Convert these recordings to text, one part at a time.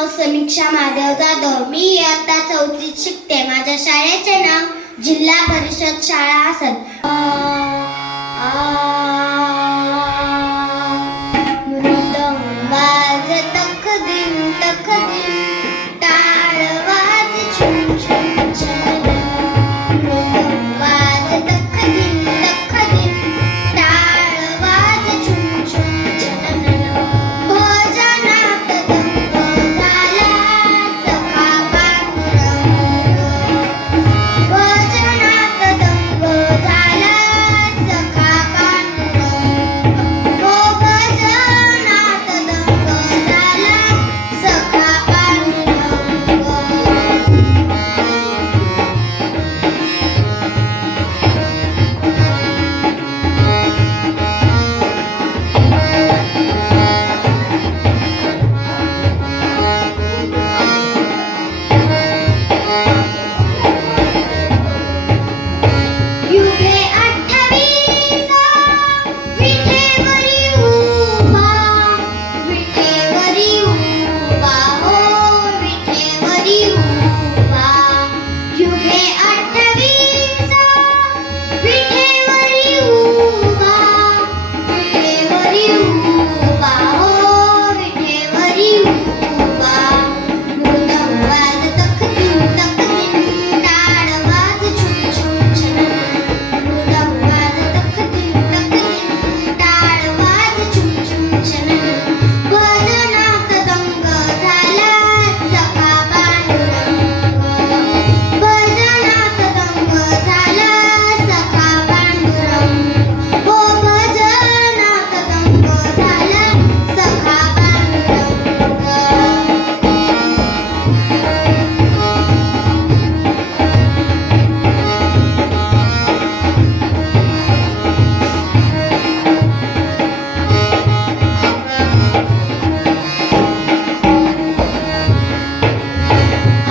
नाव समीक्षा महादेव जाधव. मी इयत्ता 4थीत शिकते. माझ्या शाळेचे नाव जिल्हा परिषद शाळा हसन. मृदंग वाजत तकदीम तकदीम, टाळ वाज छुम छुम छनन. मृदंग वाजत तकदीम तकदीम, टाळ वाज छुम छुम छनन. भोजनात दंग झाला सखा पांडुरंग. भोजनात दंग झाला सखा पांडुरंग. हो भोजनात दंग झाला सखा पांडुरंग. युगे 28 विठेवरी उभा, विठेवरी उभा, हो विठेवरी उभा. युगे 28 विठेवरी उभा, विठेवरी उभा, हो विठेवरी उभा. मृदंग वाजत तकदीम तकदीम, टाळ वाज छुम छुम छनन. मृदंग वाजत तकदीम तकदीम, टाळ वाज छुम छुम छनन. भजनात दंग झाला सखा पांडुरंग. भजनात दंग झाला सखा पांडुरंग. हो भजनात दंग झाला सखा पांडुरंग.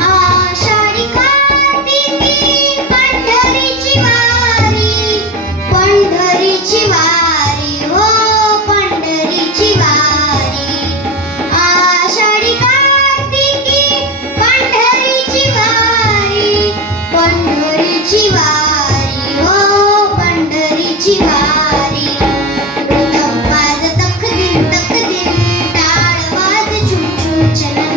आषाढी कार्तिकी पंढरीची वारी, पंढरीची वारी, हो पंढरीची वारी. आषाढी कार्तिकी पंढरीची वारी, पंढरीची वारी, हो पंढरीची वारी. मृदंग वाजत तकदीम तकदीम, टाळ वाज छुम छुम छनन.